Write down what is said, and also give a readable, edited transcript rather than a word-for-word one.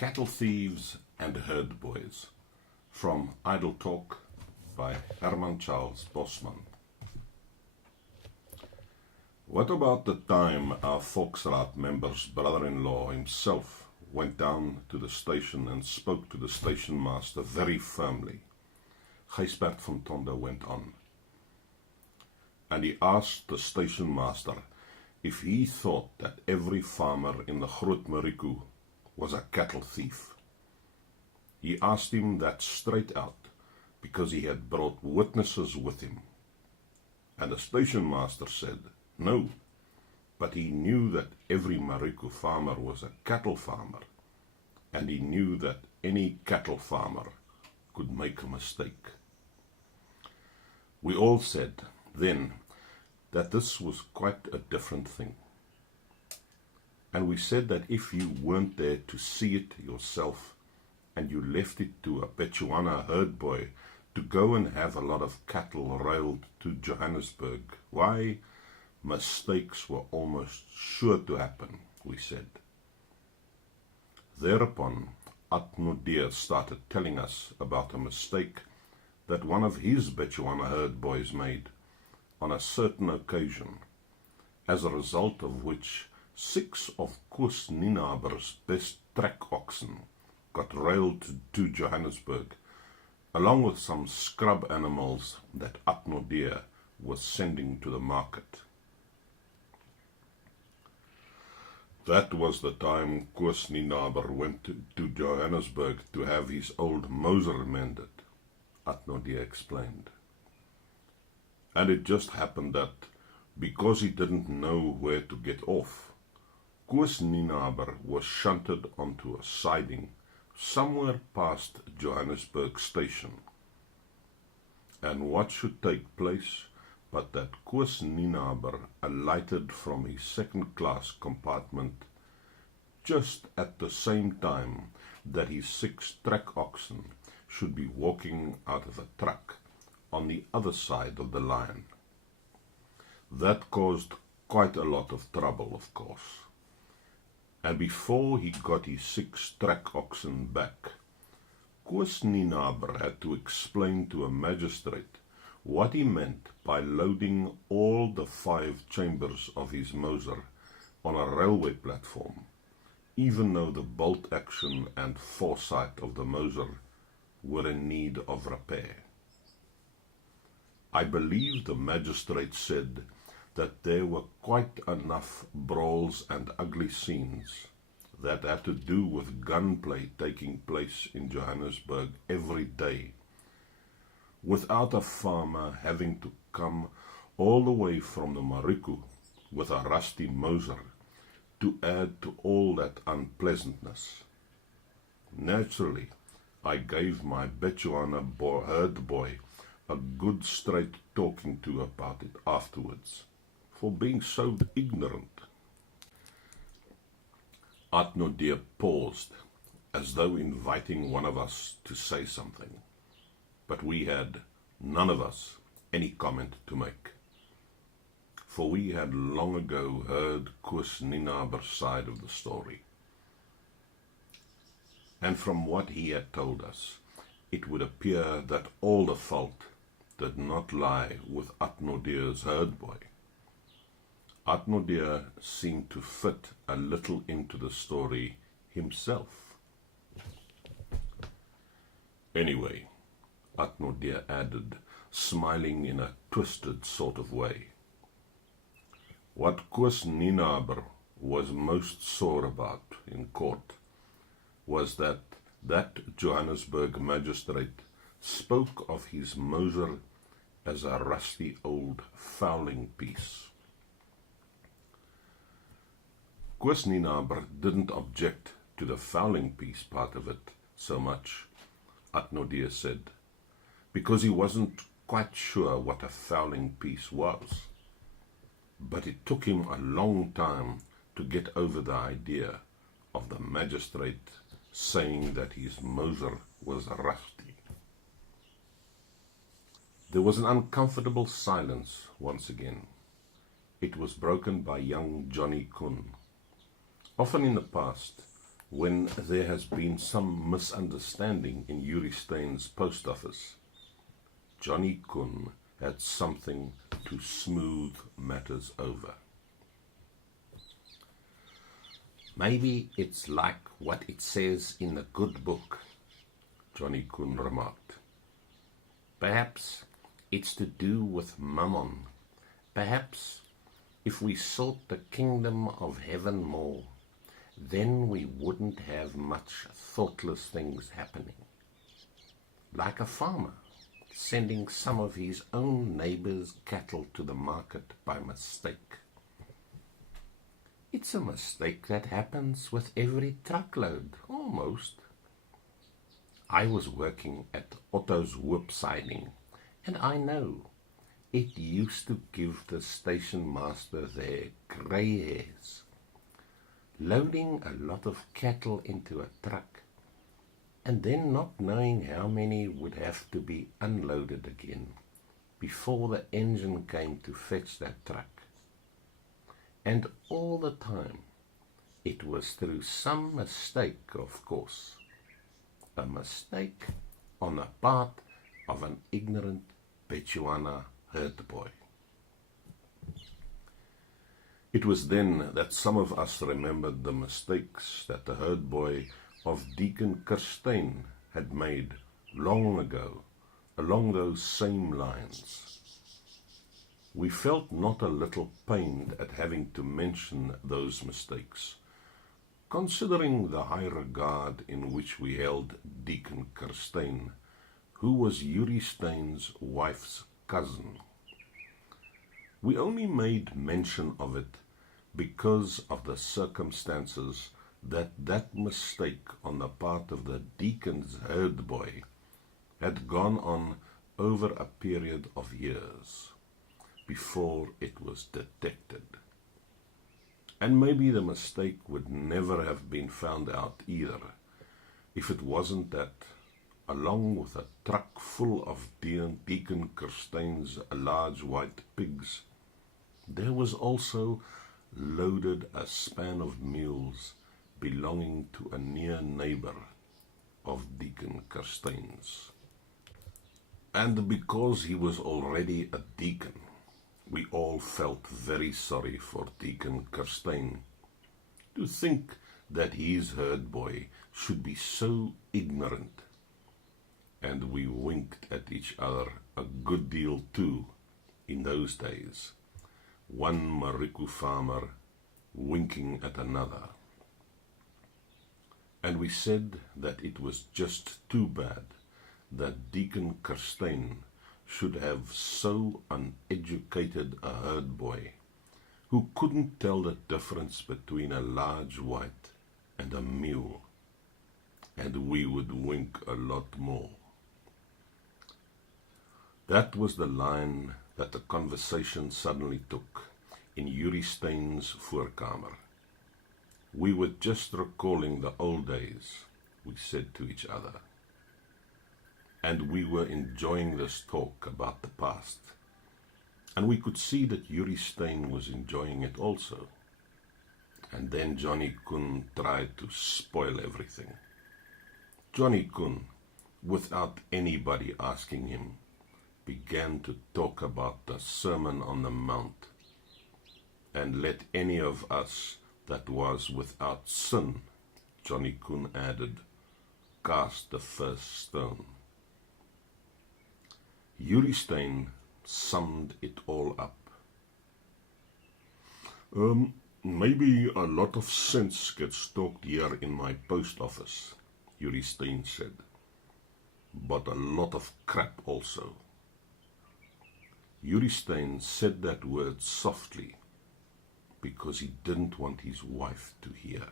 Cattle Thieves and Herdboys, from Idle Talk by Herman Bosman. What about the time our Volksraad member's brother-in-law himself went down to the station and spoke to the station master very firmly? Gijsbert van Tonder went on. And he asked the station master if he thought that every farmer in the Groot Mariku was a cattle thief. He asked him that straight out, because he had brought witnesses with him. And the station master said, no, but he knew that every Mariku farmer was a cattle farmer, and he knew that any cattle farmer could make a mistake. We all said then that this was quite a different thing. And we said that if you weren't there to see it yourself, and you left it to a Bechuana herdboy to go and have a lot of cattle railed to Johannesburg, why, mistakes were almost sure to happen, we said. Thereupon, Atnodeer started telling us about a mistake that one of his Bechuana herdboys made on a certain occasion, as a result of which 6 of Koos Ninaber's best track oxen got railed to Johannesburg, along with some scrub animals that Atnodeer was sending to the market. That was the time Koos Ninaber went to Johannesburg to have his old Moser mended, Atnodeer explained. And it just happened that, because he didn't know where to get off, Koos Ninaber was shunted onto a siding somewhere past Johannesburg station. And what should take place but that Koos Ninaber alighted from his second-class compartment just at the same time that his 6 track oxen should be walking out of the truck on the other side of the line. That caused quite a lot of trouble, of course. And before he got his 6 track oxen back, Koos Ninaber had to explain to a magistrate what he meant by loading all the 5 chambers of his Moser on a railway platform, even though the bolt action and foresight of the Moser were in need of repair. I believe the magistrate said that there were quite enough brawls and ugly scenes that had to do with gunplay taking place in Johannesburg every day, without a farmer having to come all the way from the Mariku with a rusty Moser to add to all that unpleasantness. Naturally, I gave my Bechuana herdboy a good straight talking to about it afterwards, for being so ignorant. Atnodeer paused, as though inviting one of us to say something, but we had, none of us, any comment to make, for we had long ago heard Koos Ninaber's side of the story. And from what he had told us, it would appear that all the fault did not lie with Atnodeer's herdboy. Atnodeer seemed to fit a little into the story himself. Anyway, Atnodeer added, smiling in a twisted sort of way, what Koos Ninaber was most sore about in court was that Johannesburg magistrate spoke of his Moser as a rusty old fowling piece. Koos Ninaber didn't object to the fowling piece part of it so much, Atnodeer said, because he wasn't quite sure what a fowling piece was. But it took him a long time to get over the idea of the magistrate saying that his Moser was rusty. There was an uncomfortable silence once again. It was broken by young Johnny Koen. Often in the past, when there has been some misunderstanding in Yuri Stein's post office, Johnny Kun had something to smooth matters over. "Maybe it's like what it says in the good book," Johnny Kun remarked. "Perhaps it's to do with mammon. Perhaps if we sought the kingdom of heaven more, then we wouldn't have much thoughtless things happening. Like a farmer sending some of his own neighbor's cattle to the market by mistake. It's a mistake that happens with every truckload, almost. I was working at Otto's whip siding, and I know it used to give the station master there grey hairs. Loading a lot of cattle into a truck, and then not knowing how many would have to be unloaded again before the engine came to fetch that truck. And all the time, it was through some mistake, of course. A mistake on the part of an ignorant Bechuana herdboy. It was then that some of us remembered the mistakes that the herdboy of Deacon Kirstein had made long ago along those same lines. We felt not a little pained at having to mention those mistakes, considering the high regard in which we held Deacon Kirstein, who was Yuri Stein's wife's cousin. We only made mention of it because of the circumstances that mistake on the part of the deacon's herdboy had gone on over a period of years before it was detected. And maybe the mistake would never have been found out either, if it wasn't that, along with a truck full of Deacon Kirstein's large white pigs, there was also loaded a span of mules belonging to a near neighbor of Deacon Kirstein's. And because he was already a deacon, we all felt very sorry for Deacon Kirstein. To think that his herdboy should be so ignorant. And we winked at each other a good deal too in those days, one Mariku farmer winking at another. And we said that it was just too bad that Deacon Kirstein should have so uneducated a herdboy who couldn't tell the difference between a large white and a mule, and we would wink a lot more. That was the line that the conversation suddenly took in Yuri Stein's voorkamer. We were just recalling the old days, we said to each other. And we were enjoying this talk about the past. And we could see that Yuri Stein was enjoying it also. And then Johnny Kun tried to spoil everything. Johnny Kun, without anybody asking him, began to talk about the Sermon on the Mount, and let any of us that was without sin, Johnny Kun added, cast the first stone. Yuri Stein summed it all up. Maybe a lot of sense gets talked here in my post office, Yuri Stein said, but a lot of crap also. Yuri Stein said that word softly because he didn't want his wife to hear.